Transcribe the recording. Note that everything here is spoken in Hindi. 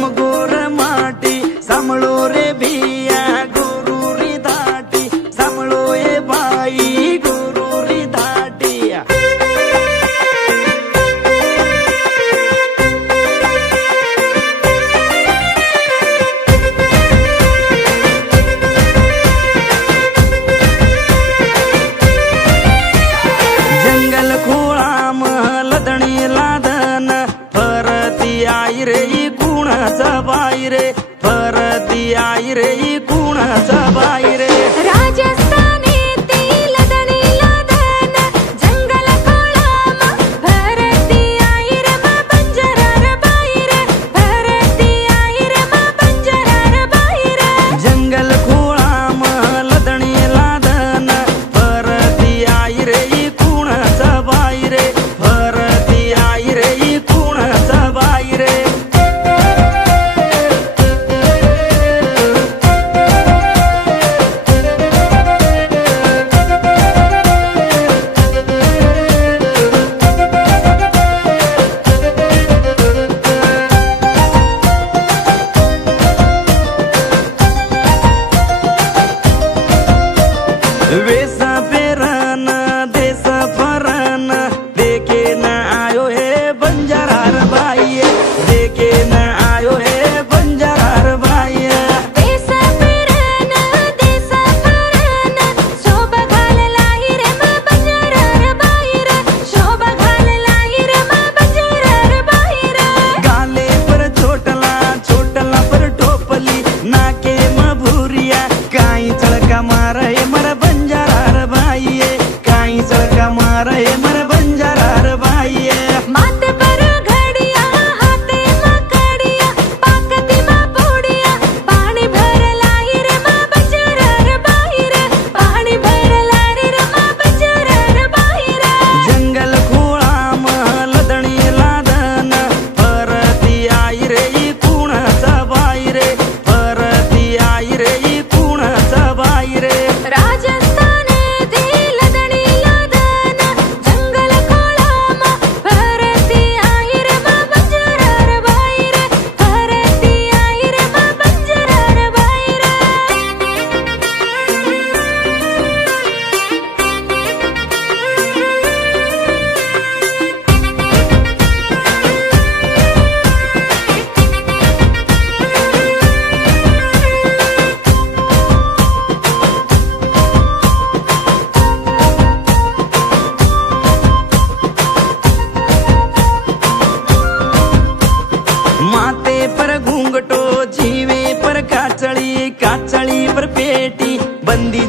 समगोर माटी सांभळो रे भिया गुरु री धाटी सांभळो ए बाई गुरु री धाटी जंगल खोळाम लदणी लादन फरती आई रे कुणाचा बाई रे फरती आई रे कुणाचा बाई रे राजस्थानी ती लदणी लादन जंगल खोळाम फरती आई रे मा बंजरार बाई रे फरती आई रे मा बंजरार बाई रे जंगल खोळाम लदणी लादन फरती आई रे कुणाचा बाई रे फरती आई रे कुणाचा बाई रे वेसा पेरन देश फरन देखे न आयो है बंजारार बाई देखे न आयो है बंजारार बाई देश फिरन देश फरन शोभा घाललाई रे मा बंजरार बाई रे शोभा घाललाई रे मा बंजरार बाई रे गाले पर छोटला छोटला पर टोपली नाके म भूरिया काई चळका मारे मर बंजारार बाई काई चळका मारे मर बंजारार बाई माथे पर घड़िया हाथे में कड़िया पाकती में पोड़िया पानी भर लाई रे मा बंजरार बाई रे पानी भर लाई रे मा बंजरार बाई रे जंगल खोळाम लदणी लादन फरती आई रे कुणाचा बाई रे फरती आई रे कुणाचा बाई रे राजस्थानी ती लदणी लादन जंगल खोळाम फरती आई रे मा बंजरार बाई रे फरती आई रे मा बंजरार बाई रे माथे पर घूंघटो जीवे पर काचड़ी काचड़ी पर पेटी बंदी